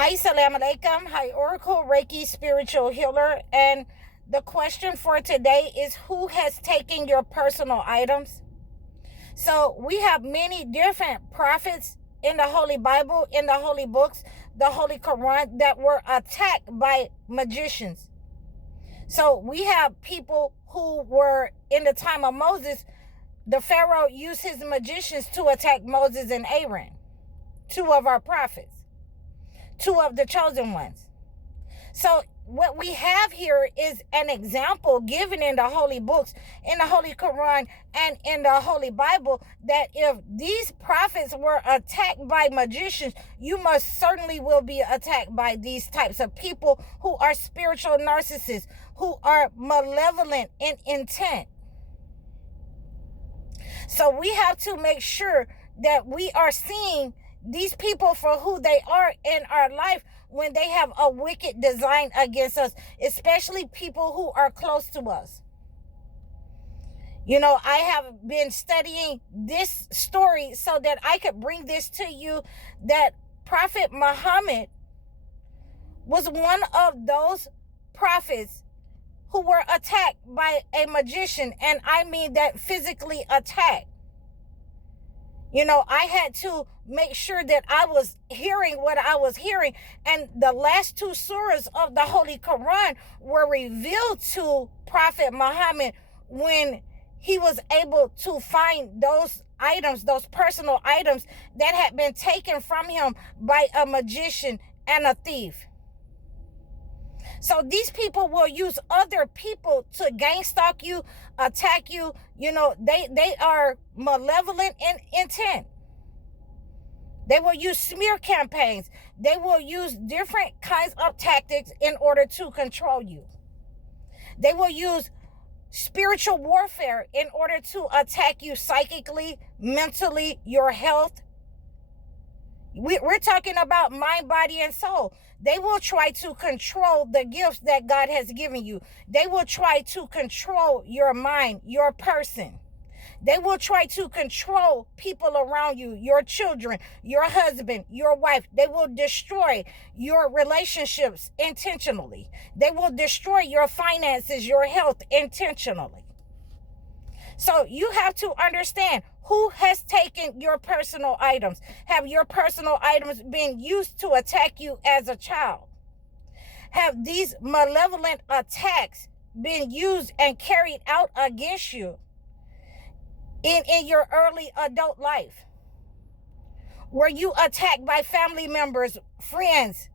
Assalamu alaikum. Hi, Oracle Reiki Spiritual Healer. And the question for today is, who has taken your personal items? So we have many different prophets in the Holy Bible, in the Holy Books, the Holy Quran, that were attacked by magicians. So we have people who were in the time of Moses. The Pharaoh used his magicians to attack Moses and Aaron, two of our prophets, two of the chosen ones. So what we have here is an example given in the holy books, in the Holy Quran, and in the Holy Bible, that if these prophets were attacked by magicians, you most certainly will be attacked by these types of people who are spiritual narcissists, who are malevolent in intent. So we have to make sure that we are seeing these people for who they are in our life when they have a wicked design against us, especially people who are close to us. You know, I have been studying this story so that I could bring this to you, that Prophet Muhammad was one of those prophets who were attacked by a magician, and I mean that physically attacked. You know, I had to make sure that I was hearing what I was hearing. And the last two surahs of the Holy Quran were revealed to Prophet Muhammad when he was able to find those items, those personal items that had been taken from him by a magician and a thief. So these people will use other people to gang stalk you, attack you. You know, they are malevolent in intent. They will use smear campaigns. They will use different kinds of tactics in order to control you. They will use spiritual warfare in order to attack you psychically, mentally, your health. We're talking about mind, body, and soul. They will try to control the gifts that God has given you. They will try to control your mind, your person. They will try to control people around you, your children, your husband, your wife. They will destroy your relationships intentionally. They will destroy your finances, your health intentionally. So you have to understand who has taken your personal items. Have your personal items been used to attack you as a child? Have these malevolent attacks been used and carried out against you in your early adult life? Were you attacked by family members, friends?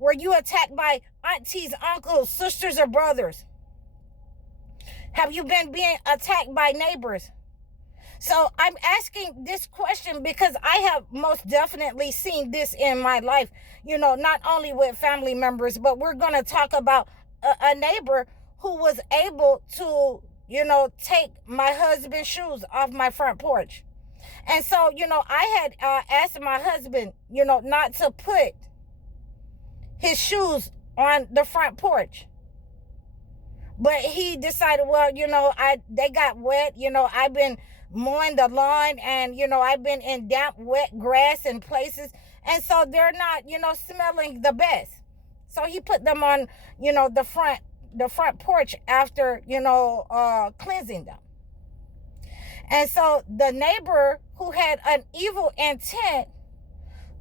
Were you attacked by aunties, uncles, sisters, or brothers? Have you been being attacked by neighbors? So I'm asking this question because I have most definitely seen this in my life, you know, not only with family members, but we're going to talk about a neighbor who was able to, you know, take my husband's shoes off my front porch. And so, you know, I had asked my husband, you know, not to put his shoes on the front porch. But he decided, well, you know, they got wet. You know, I've been mowing the lawn, and, you know, I've been in damp, wet grass in places. And so they're not, you know, smelling the best. So he put them on, you know, the front porch after, you know, cleansing them. And so the neighbor who had an evil intent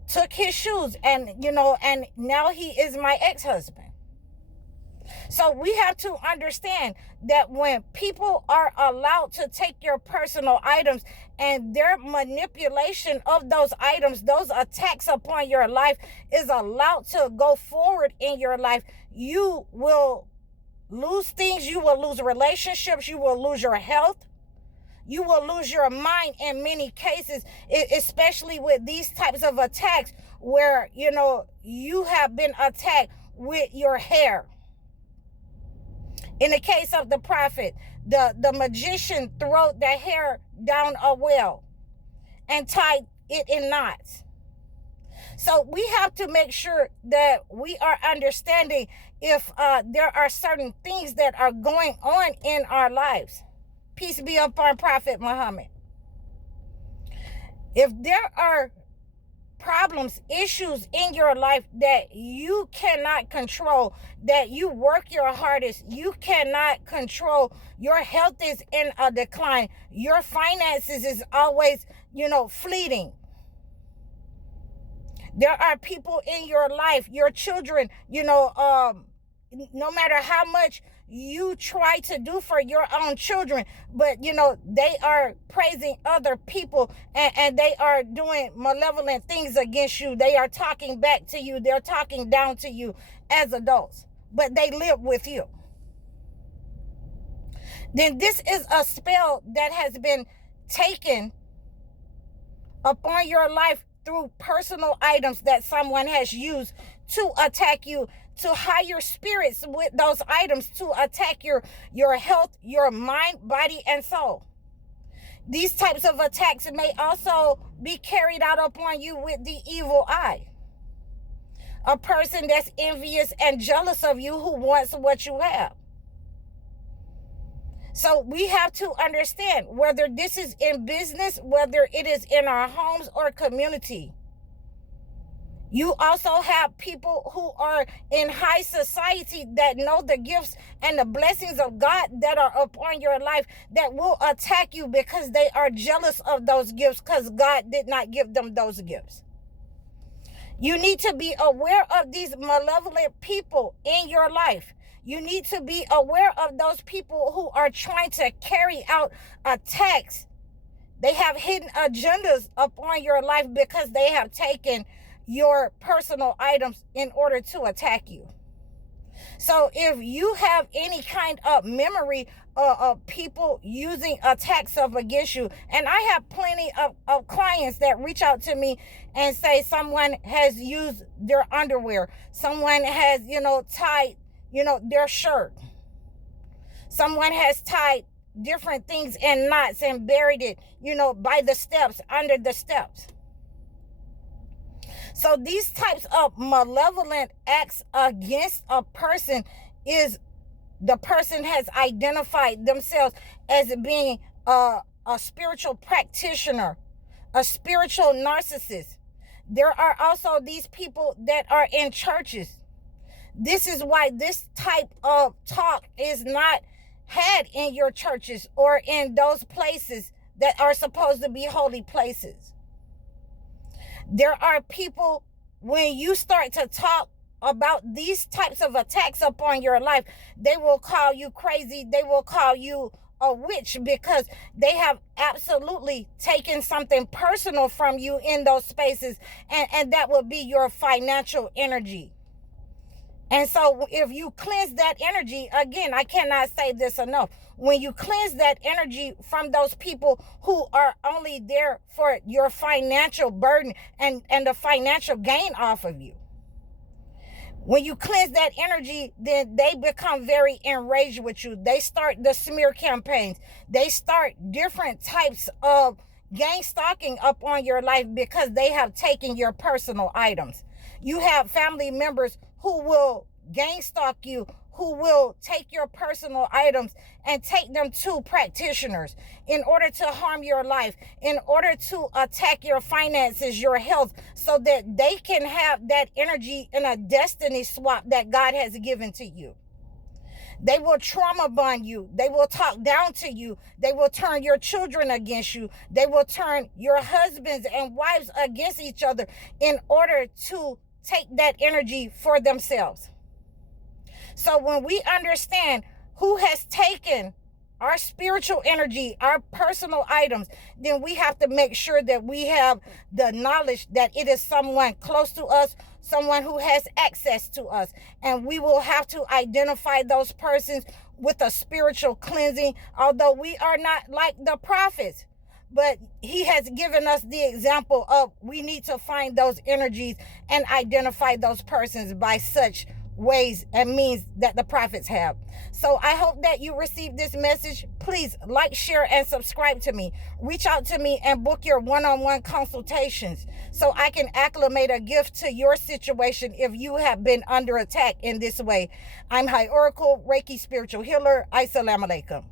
took his shoes, and, you know, and now he is my ex-husband. So we have to understand that when people are allowed to take your personal items and their manipulation of those items, those attacks upon your life is allowed to go forward in your life, you will lose things. You will lose relationships. You will lose your health. You will lose your mind in many cases, especially with these types of attacks where, you know, you have been attacked with your hair. In the case of the prophet, the magician threw the hair down a well and tied it in knots. So we have to make sure that we are understanding if there are certain things that are going on in our lives. Peace be upon Prophet Muhammad. If there are problems, issues in your life that you cannot control, that you work your hardest, you cannot control. Your health is in a decline. Your finances is always, fleeting. There are people in your life, your children, no matter how much you try to do for your own children, but they are praising other people, and they are doing malevolent things against you. They are talking back to you. They're talking down to you as adults, but they live with you. Then this is a spell that has been taken upon your life through personal items that someone has used to attack you, to hire spirits with those items to attack your health, your mind, body, and soul. These types of attacks may also be carried out upon you with the evil eye. A person that's envious and jealous of you, who wants what you have. So we have to understand, whether this is in business, whether it is in our homes or community. You also have people who are in high society that know the gifts and the blessings of God that are upon your life, that will attack you because they are jealous of those gifts, because God did not give them those gifts. You need to be aware of these malevolent people in your life. You need to be aware of those people who are trying to carry out attacks. They have hidden agendas upon your life because they have taken your personal items in order to attack you. So if you have any kind of memory of people using attacks up against you, and I have plenty of clients that reach out to me and say someone has used their underwear, someone has, tied, their shirt, someone has tied different things in knots and buried it, by the steps, under the steps. So these types of malevolent acts against a person is the person has identified themselves as being a spiritual practitioner, a spiritual narcissist. There are also these people that are in churches. This is why this type of talk is not had in your churches or in those places that are supposed to be holy places. There are people, when you start to talk about these types of attacks upon your life, they will call you crazy. They will call you a witch, because they have absolutely taken something personal from you in those spaces, and that will be your financial energy. And so if you cleanse that energy, again, I cannot say this enough. When you cleanse that energy from those people who are only there for your financial burden and the financial gain off of you, when you cleanse that energy, then they become very enraged with you. They start the smear campaigns. They start different types of gang stalking up on your life because they have taken your personal items. You have family members who will gang stalk you, who will take your personal items and take them to practitioners in order to harm your life, in order to attack your finances, your health, so that they can have that energy in a destiny swap that God has given to you. They will trauma bond you. They will talk down to you. They will turn your children against you. They will turn your husbands and wives against each other in order to take that energy for themselves. So when we understand who has taken our spiritual energy, our personal items, then we have to make sure that we have the knowledge that it is someone close to us, someone who has access to us. And we will have to identify those persons with a spiritual cleansing, although we are not like the prophets. But he has given us the example of we need to find those energies and identify those persons by such ways and means that the prophets have. So I hope that you received this message. Please like, share, and subscribe to me. Reach out to me and book your one-on-one consultations so I can acclimate a gift to your situation if you have been under attack in this way. I'm High Oracle, Reiki Spiritual Healer. Assalamu alaikum.